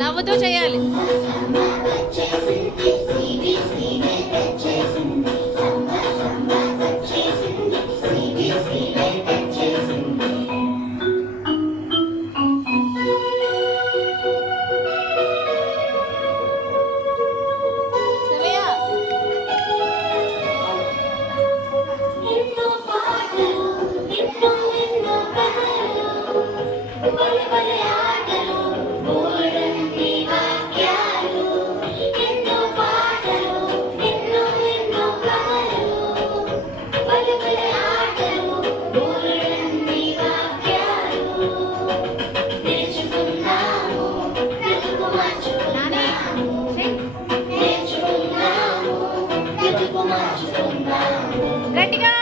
నవ్వుతూ చేయాలి. గట్టిగా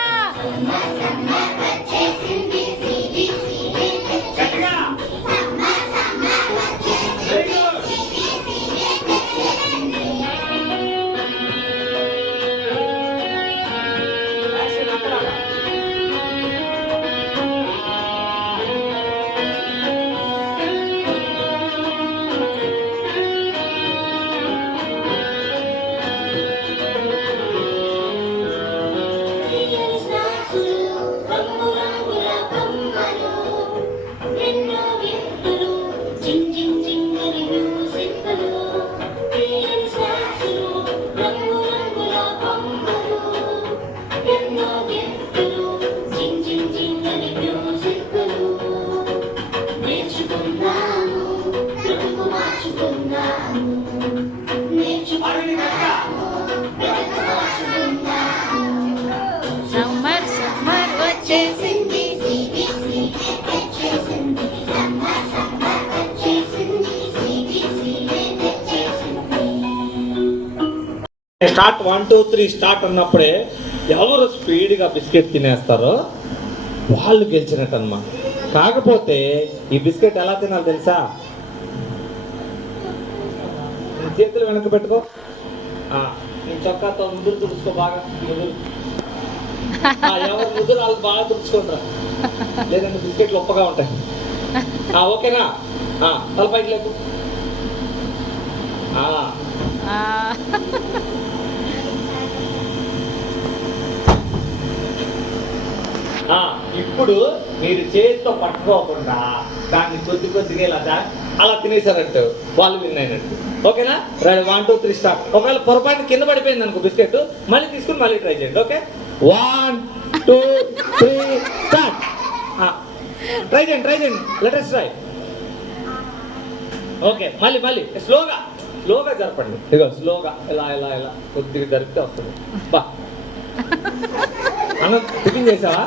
స్టార్ట్ 1 2 3 స్టార్ట్ అన్నప్పుడే ఎవరు స్పీడ్గా బిస్కెట్ తినేస్తారో వాళ్ళు గెలిచినట్టు అన్నమాట. కాకపోతే ఈ బిస్కెట్ ఎలా తినాలి తెలుసా? చేతులు వెనక పెట్టుకో, నీ చొక్కాతో ముదురు తుడుచుకో, బాగా ముదురు. ఎవరు ముదురు వాళ్ళు బాగా తుడుచుకుంటారా, లేదంటే బిస్కెట్లు ఉప్పగా ఉంటాయి. ఓకేనా? తలపైకి లేకు. ఇప్పుడు మీరు చేతితో పట్టుకోకుండా దాన్ని కొద్ది కొద్దిగా ఇలా అలా తినేసారంట, వాళ్ళు విన్ అయినట్టు. ఓకేనా? Ready 1 2 3 start. ఒకవేళ పొరపాటు కింద పడిపోయింది అనుకో బిస్కెట్, మళ్ళీ తీసుకుని మళ్ళీ ట్రై చేయండి. Okay, 1 2 3 start. ట్రై చేయండి, లెటెస్ట్ ట్రై. ఓకే, మళ్ళీ స్లోగా జరపండి. ఇదిగో స్లోగా ఇలా కొద్దిగా జరిపితే వస్తుంది. బా అన్న టిఫిన్ చేసావా?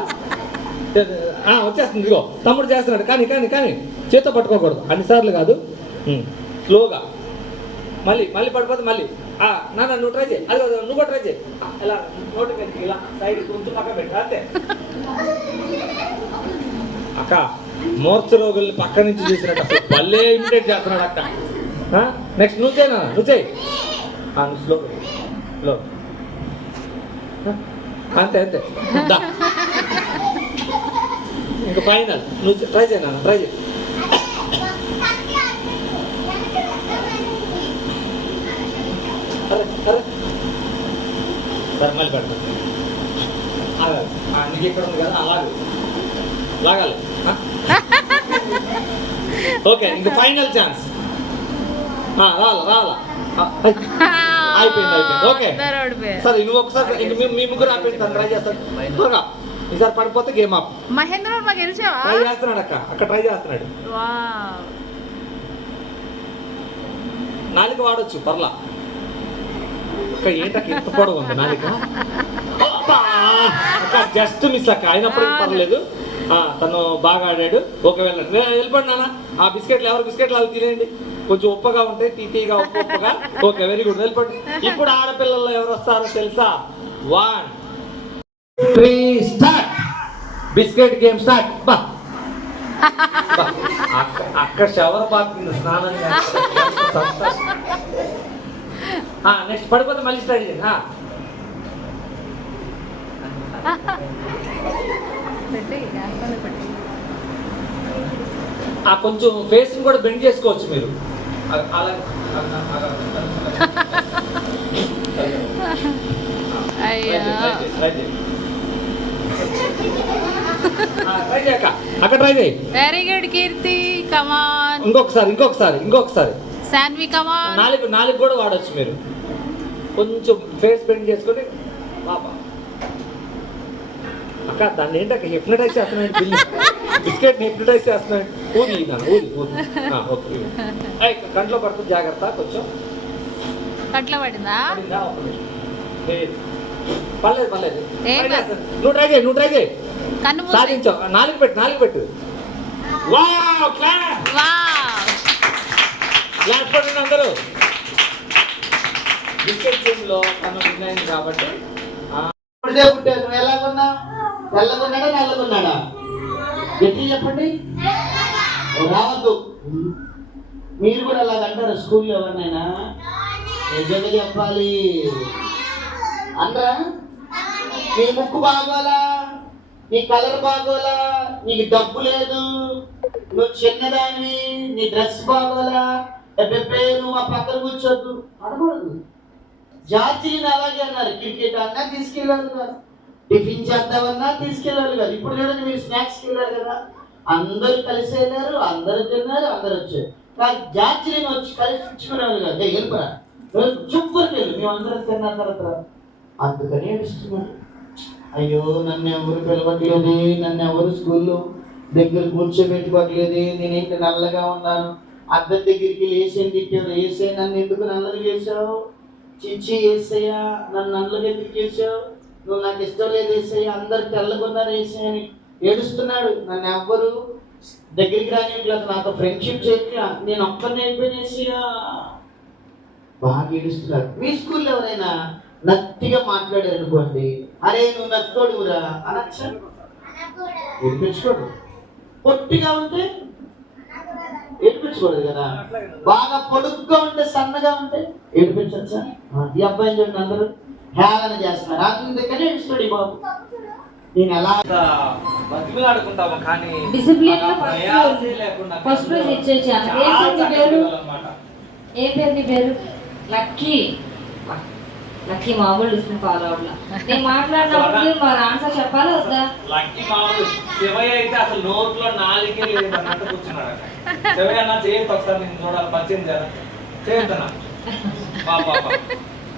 వచ్చేస్తుంది. ఇదిగో తమ్ముడు చేస్తున్నాడు. కానీ చేత్తో పట్టుకోకూడదు, అన్నిసార్లు కాదు, స్లోగా. మళ్ళీ పడిపోతే మళ్ళీ నాన్న నువ్వు ట్రై చేయి, అది నువ్వు కూడా ట్రై చేయి. ఇలా నోటికి ఇలా సైడ్ కొంచెం పక్క పెట్టు, అంతే. అక్క మూర్ఛ రోగుల్ని పక్క నుంచి చూసినట్టు అసలు భలే ఇమిటేట్ చేస్తున్నాడు అక్క. నెక్స్ట్ నువ్వు చేయి. స్లో అంతే. ఇంకా ఫైనల్ నువ్వు ట్రై చేయి. అరే సరే మళ్ళీ పెడతాను. నీకు ఇక్కడ ఉంది కదా, అలాగే లాగాలి. ఓకే, ఇంక ఫైనల్ ఛాన్స్. రావాలా అయిపోయింది. ఓకే సరే, నువ్వు ఒకసారి మీ ముగ్గురు ఆపేసి ట్రై చేస్తాను త్వరగా. ఈసారి పడిపోతే గేమ్ ఆప్. మహేంద్ర ట్రై చేస్తున్నాడు అక్క ట్రై చేస్తున్నాడు. నాలుక వాడొచ్చు, పర్లా. అక్క ఏంటక్క ఎంత పొడవు ఉంది నాలుక? అక్క జస్ట్ మిస్ అక్క, అయినప్పటికీ పర్లేదు. తను బాగా ఆడాడు. ఓకే, వెళ్ళిపోండి నాన్న. ఆ బిస్కెట్లు ఎవరు బిస్కెట్లు వాళ్ళు తినేయండి, కొంచెం ఉప్పగా ఉంటాయి, తీగా ఉప్పుగా. ఓకే, వెరీ గుడ్, వెళ్ళిపోండి. ఇప్పుడు ఆడపిల్లల్లో ఎవరు వస్తారో తెలుసా? 1 3 స్టార్ట్. Biscuit game start. బా అక్కడ షవర్ బాత్ కింద స్నానం నెక్స్ట్ పడిపోతే మళ్ళీ స్టార్ట్ చేయండి. కొంచెం ఫేస్ కూడా బెండ్ చేసుకోవచ్చు మీరు. అలా అక్కడ ట్రై చేయి. వెరీ గుడ్ కీర్తి, కమాన్. ఇంకొకసారి శాన్వి, కమాన్. నాలుగు కూడా వాడచ్చు మీరు. కొంచెం ఫేస్ బెండ్ చేసుకొని పాపా అక్క దాన్ని ఏంటి అక్క హిప్నటైజ్ చేస్తున్నాడు. బిస్కెట్ హిప్నటైజ్ చేస్తున్నాడు. ఊది ఓకే. కంట్లో పడుతుంది, జాగ్రత్త. కొంచెం కంట్లో పడిందా? పర్లేదు. నువ్వు ట్రై చేయి. కన్ను సాధించావు. నాలుగు పెట్టు. క్లాస్ పడండి అందరూ. బిస్కెట్ గేమ్ లో మనం విన్నాయింది కాబట్టి. నువ్వు ఎలాగున్నావు? తెల్లగున్నాడా నల్లగున్నాడా? ఎట్టి చెప్పండి. రావద్దు. మీరు కూడా అలాగ అంటారు స్కూల్లో ఎవరినైనా? నిజంగా చెప్పాలి అనరా? నీ ముక్కు బాగోలా, నీ కలర్ బాగోలా, నీకు డబ్బు లేదు, నువ్వు చిన్నదానివి, నీ డ్రెస్ బాగోలా, నువ్వు మా పక్కన కూర్చోద్దు అనకూడదు. జాతీయులు అలాగే అన్నారు. క్రికెట్ అన్నా తీసుకెళ్ళారు కదా, టిఫిన్ చేద్దామన్నా తీసుకెళ్ళాలి కదా. ఇప్పుడు చూడండి, మీరు స్నాక్స్కి వెళ్ళారు కదా, అందరూ కలిసి వెళ్ళారు, అందరూ తిన్నారు, అందరూ వచ్చారు. కానీ జాతీయులను వచ్చి కలిసి ఇచ్చుకునేవాళ్ళు కదా. వెళ్ళిపోరా చుప్పరికి వెళ్ళి మేము అందరం తిన్న తర్వాత అందుకని ఏడుస్తున్నారు. అయ్యో నన్ను ఎవరు పిలవట్లేదు, నన్ను ఎవరు స్కూల్లో దగ్గర కూర్చోబెట్టుకోవట్లేదు, నేనేంటి నల్లగా ఉన్నాను. అద్దం దగ్గరికి లేసేని తిట్టాడు. వేసే నన్ను ఎందుకు నల్లగా చేసావు? చిచ్చి వేసయ్యా, నన్ను నల్లగా ఎందుకు చేసావు? నువ్వు నాకు ఇష్టం లేదు వేసయ్యా, అందరు తెల్లగొన్నారు వేసయ్య అని ఏడుస్తున్నాడు. నన్ను ఎవ్వరు దగ్గరికి రానిట్లేదు, నాతో ఫ్రెండ్షిప్ చేయట్లా, నేను ఒక్కరిని అయిపోయినేసయ్యా బాగా ఏడుస్తున్నాడు. మీ స్కూల్లో ఎవరైనా నత్తిగా మాట్లాడారు అనుకోండి, అరే నువ్వు నత్తోడురా అనొచ్చా? ఏడిపించుకోడు. పొట్టిగా ఉంటే ఏడిపించకూడదు కదా. బాగా పొడుగ్గా ఉంటే, సన్నగా ఉంటే ఏడిపించచ్చా? ఈ అబ్బాయిని చూడండి అందరూ హేళన చేస్తున్నారు. అందుకనే ఏడుస్తాడు ఈ బాబు. నేను ఎలా బతిమలాడుకుంటాము కానీ డిసిప్లిన్ లో ఫస్ట్ రోజు ఇచ్చేసాను. ఏం పేరు నీ పేరు? లక్కీ. లక్కీ మామూలు డిసిప్లిన్ ఫాలో అవట్లా. నేను మాట్లాడినప్పుడు మరి ఆన్సర్ చెప్పాలి వద్దా? లక్కీ మామూలు. శివయ్య అయితే అసలు నోట్లో నాలుగే లేదు అన్నట్టు కూర్చున్నాడు. శివయ్య అన్న చేయొద్దు ఒకసారి, నేను చూడాలి, పరిచయం చేయాలి. చేయొద్దన్నా పాప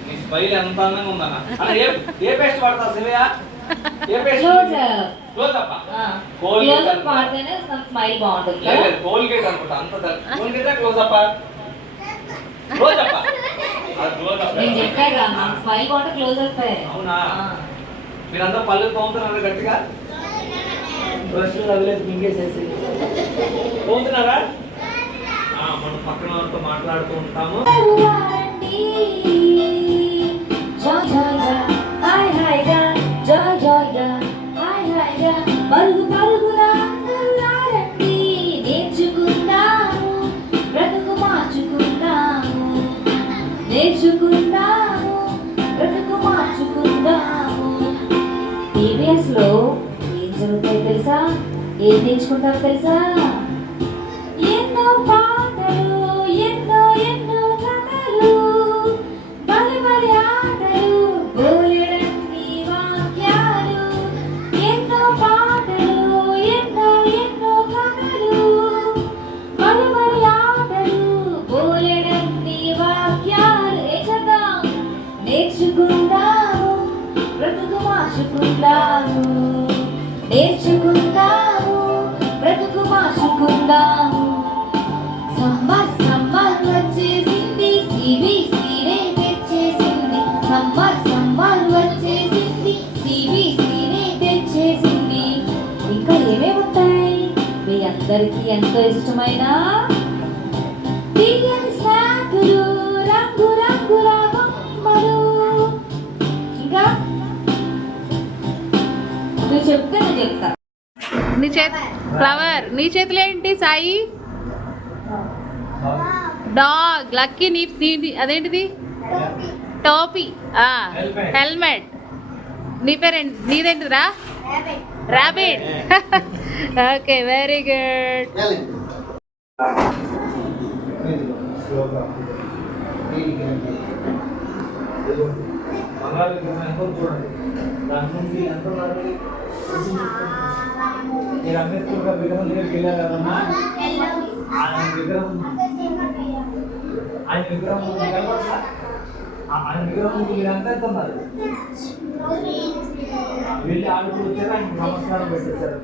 నీ స్మైల్ ఎంత అందంగా ఉందన్న. అన్న ఏ పేస్ట్ వాడతావు శివయ్య? ఏ పేస్ట్? Close up. కోల్గేట్ వాడితేనే స్మైల్ బాగుంటుంది. కోల్గేట్ అనుకుంటా. అంత Colgate close up. Close up. నేను చెప్పాను కదా, స్మైల్ బాగుంటే క్లోజ్ అప్. అవునా? మీరంతా పళ్ళు తోముతున్నారు గట్టిగా, బ్రష్లు వదిలేసి మింగేసేసి తోముతున్నారా? మనం పక్కన వాళ్ళతో మాట్లాడుతూ ఉంటాము. పరుగు పరుగున రండి, నేర్చుకుందాము, బ్రతుకు మార్చుకుందాము, నేర్చుకుందాము, బ్రతుకు మార్చుకుందాము. టీవీఎస్ లో ఏం జరుగుతాయో తెలుసా? ఏం నేర్చుకుంటారో తెలుసా? ఎన్నో పాటలు, ఎన్నో ఎన్నో కథలు, బలి బలి ఆటలు, బోలెడన్ని వాక్యాలు. ఎన్నో పాటలు, ఎన్నో ఎన్నో కథలు, బలి బలి ఆటలు, బోలెడన్ని వాక్యాలు. ఏ చేద్దాం? నేర్చుకుందాము, బ్రతుకు మార్చుకుందాము, నేర్చుకుందాము, బ్రతుకు మార్చుకుందాము. సమ్మర్ సమ్మర్ వచ్చేసింది, సిబిసినే తెచ్చేసింది. సమ్మర్ సమ్మర్ వచ్చేసింది, సిబిసినే తెచ్చేసింది. ఇంకా ఏమేమి ఉంటాయి? మీ అందరికీ ఎంతో ఇష్టమైన తీయని స్నాకులు, రంగు రంగుల బొమ్మలు, ఇంకా చెప్తా. నీ చేతి ఫ్లవర్, నీ చేతిలో ఏంటి సాయి? డాగ్. లక్కీ అదేంటిది? టోపీ. హెల్మెట్. నీ పేరేంటి? నీదేంటిదిరా? ర్యాబిట్. Okay, very good. చూడండి దాని నుండి ఎంత మీరు అంబేద్కర్ గారి విగ్రహం దగ్గరికి వెళ్ళారు కదమ్మా, ఆయన విగ్రహం కలపట్లా, ఆయన విగ్రహం మీరంతా ఎంత ఉన్నారు, వెళ్ళి ఆడుతూ వచ్చారు, ఆయన నమస్కారం పెట్టేశారు.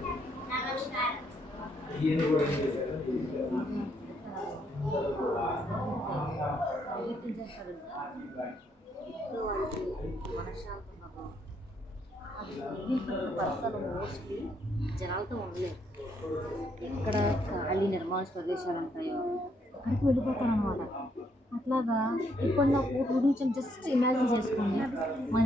ఈయన కూడా ఏం చేశారు? పర్సన్ మోస్ట్లీ జనాలతో ఉండలేదు. ఎక్కడ ఖాళీ నిర్మాణ ప్రదేశాలు ఉంటాయో అక్కడికి వెళ్ళిపోతాను అనమాట. అట్లాగా ఇప్పుడు నాకు గురించి జస్ట్ ఇమాజిన్ చేసుకోండి. మన